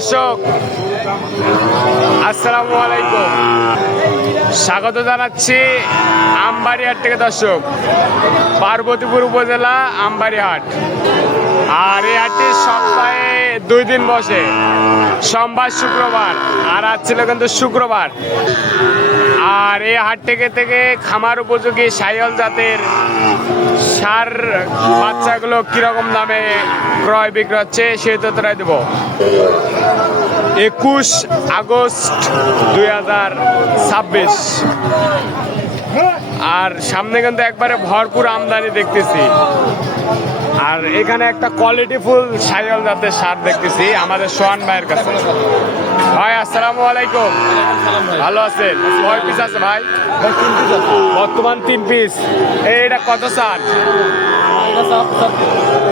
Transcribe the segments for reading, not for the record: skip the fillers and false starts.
দর্শক আসসালামু আলাইকুম, স্বাগত জানাচ্ছি আমবাড়ি হাট থেকে। দর্শক, পার্বতীপুর উপজেলা আমবাড়ি হাট। আর এই হাটটি সপ্তাহে 2 দিন বসে, সোমবার শুক্রবার। আর আজ ছিল কিন্তু শুক্রবার। আর এই হাট থেকে খামার উপযোগী সাইওয়াল জাতের সার বাচ্চাগুলো কিরকম দামে ক্রয় বিক্রয় হচ্ছে সেই তথ্যটাই দেব। 21 আগস্ট 2026। আর সামনে কিন্তু একবারে ভরপুর আমদানি দেখতেছি। আর এখানে একটা কোয়ালিটিফুল সাইওয়াল জাতের সার দেখতেছি আমাদের সোহান ভাইয়ের কাছে। ভাই আসসালামু আলাইকুম, ভালো আছেন? কয় পিস আছে ভাই? বর্তমান 3 পিস। এইটা কত সার?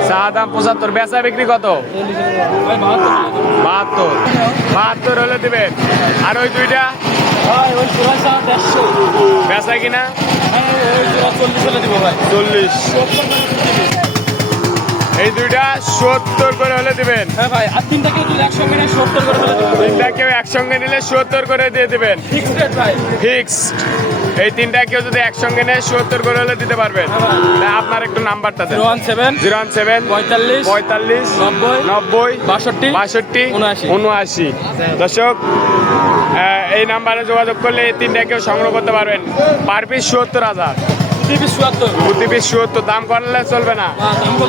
চা দাম 75। বেচা বিক্রি কত? 72 হলে দিবেন। আর ওই দুইটা বেচা কিনা 40। এই দুইটা 70 করে হলে দিবেন। হ্যাঁ ভাই, আর তিনটাকে যদি একসঙ্গে নেয় 70 করে হলে দিবেন। তিনটা কেউ একসঙ্গে নিলে 70 করে দিয়ে দিবেন। ফিক্সড রেট ভাই, ফিক্সড। এই তিনটা কেউ যদি একসঙ্গে নেয় 70 করে হলে দিতে পারবেন। আপনার একটু নাম্বারটা দেন। 017 017 45 45 90 90 62 62 79। দর্শক, এই নাম্বারে যোগাযোগ করলে এই তিনটা কেউ সংগ্রহ করতে পারবেন। পার পিস 70,000, প্রতি পিস 70। দাম করলে চলবে না।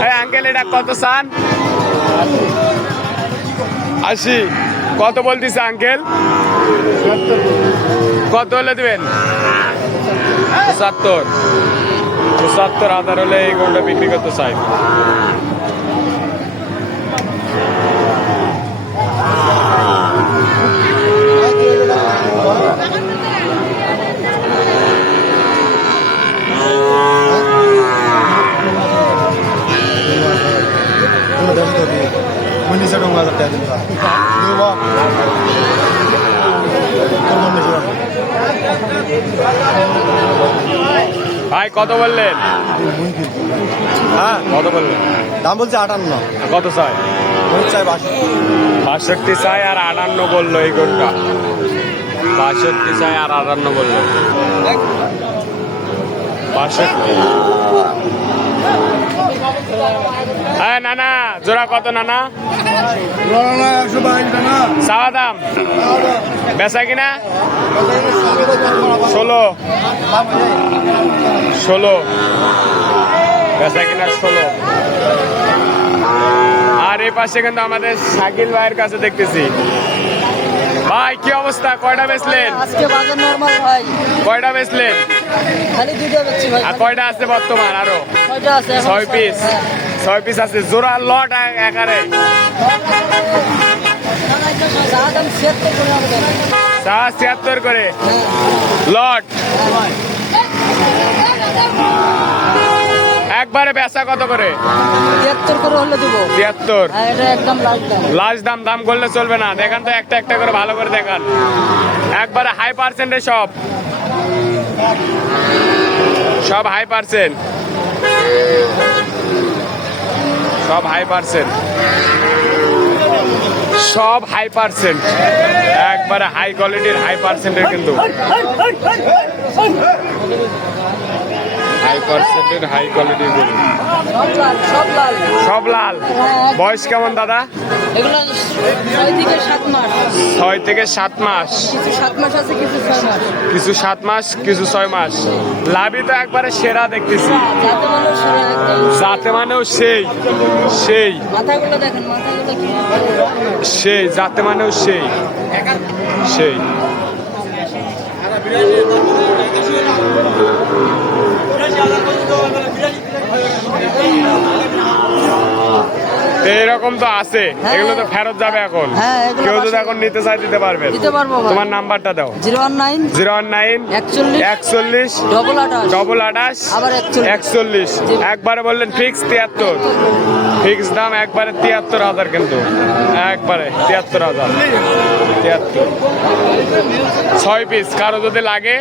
এই আঙ্কেল, এটা কত চান? 80। কত বলতেছে আঙ্কেল? কত হলে দিবেন? 75,000 হলে এই গরুটা বিক্রি করতে চাই। ভাই কত বললেন? হ্যাঁ, কত বললেন? দাম বলছে 58। কত চাই? চাই 62 চাই আর 58 বললো এই গরুটা। 62 চাই আর 58 বললো। 62। হ্যাঁ নানা, জোড়া কত নানা? 122 দাম। বেচা কিনা 16। বেচা কিনা 16। আর এই পাশে কিন্তু আমাদের শাকিল ভাইয়ের কাছে দেখতেছি। ভাই কি অবস্থা? কয়টা বেচলেন আজকে? বাজার নরমাল ভাই। কয়টা বেচলেন? খালি দুইটা বেচছি ভাই। আর কয়টা আছে বর্তমান? আরো 6টা আছে। 6 পিস। 6 পিস আছে। জোড়া লট একারে দাম 76 করে হবে। 76 করে লট। একবারে বেচা কত করে? 73 করে হলে দিব। 73। এটা একদম লাস্ট দাম। দাম করলে চলবে না। দেখান তো একটা একটা করে, ভালো করে দেখান। একবারে হাই পার্সেন্টে সব হাই পার্সেন্ট, সব হাই পার্সেন্ট, সব হাই পার্সেন্ট। একবারে হাই কোয়ালিটির হাই পার্সেন্টের কিন্তু হাই পার্সেন্টের হাই কোয়ালিটির গরু। সব লাল। বয়স কেমন দাদা? এগুলো 6 থেকে 7 মাস। 6 থেকে 7 মাস। কিছু 7 মাস আছে, কিছু 6 মাস। কিছু 7 মাস, কিছু 6 মাস। লাভই তো একবারে সেরা দেখতেছি। যাতে মানুষ একদম যাতে মানেও সেই মাথাগুলো দেখেন, মাথাগুলো কি সেই যাতে মানেও সেই। এইরকম তো আছে। এগুলো তো ফেরত যাবে এখন। হ্যাঁ, এগুলো কেউ যদি এখন নিতে চায় দিতে পারবেন। দিতে পারবো ভাই। তোমার নাম্বারটা দাও। 019 019 41 41 88 আবার 41। একবারে বললেন ফিক্স 73। ফিক্স দাম একবারে 73,000 কিন্তু। একবারে 73,000। 73। 6 পিস। কারো যদি লাগে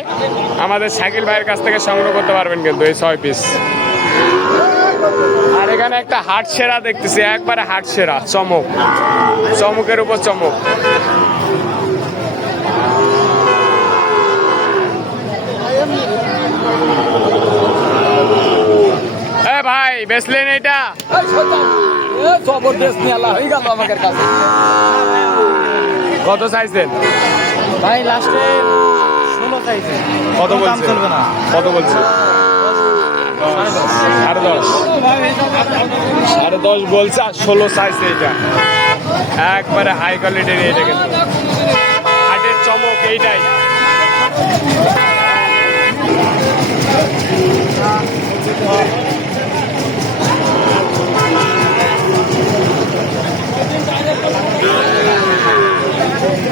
আমাদের শাকিল ভাইয়ের কাছ থেকে সংগ্রহ করতে পারবেন কিন্তু এই 6 পিস। আর এখানে একটা হাট সেরা দেখতেছি, একবারে হাট সেরা, চমক, চমকের উপর চমক। এ ভাই বেচলেন এটা? জবরদস্ত মেলা হয়ে গেল আমাদের কাছে কত চাইছেন ভাই লাস্টে 16 চাইছে কত বলছে? চলবে না। কত বলছে? 10.5 10.5 বলছে আর 16 চাইছে এটা। একবারে হাই কোয়ালিটির এটা, কিন্তু হাটের চমক এইটাই।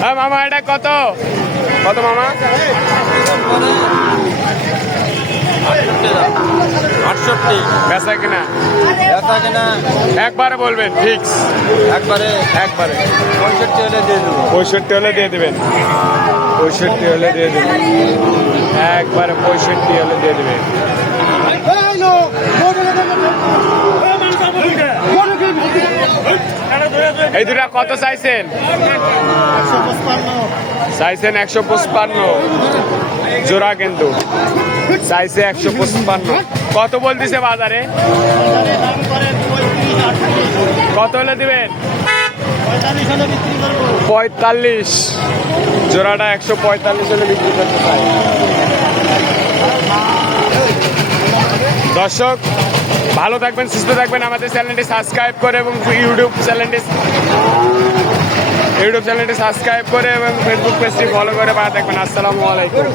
হ্যাঁ মামা, এটা কত কত মামা? 68 বেচা কিনা ব্যথা কিনা একবারে বলবেন, ফিক্স একবারে একবারে 65 হলে দিয়ে দেবো। 65 হলে দিয়ে দেবেন, 65 হলে দিয়ে দেবেন, একবারে 65 হলে দিয়ে দেবেন। এই দুটা কত চাইছেন? চাইছেন 155 জোড়া, কিন্তু চাইছে 155। কত বলতেছে বাজারে? কত হলে দিবেন? 45 জোড়াটা 145 হলে বিক্রি করতে চাই। দর্শক ভালো থাকবেন, সুস্থ থাকবেন, আমাদের চ্যানেলটি সাবস্ক্রাইব করে এবং ইউটিউব চ্যানেলটি সাবস্ক্রাইব করে এবং ফেসবুক পেজটি ফলো করে পাশে থাকবেন। আসসালামু আলাইকুম।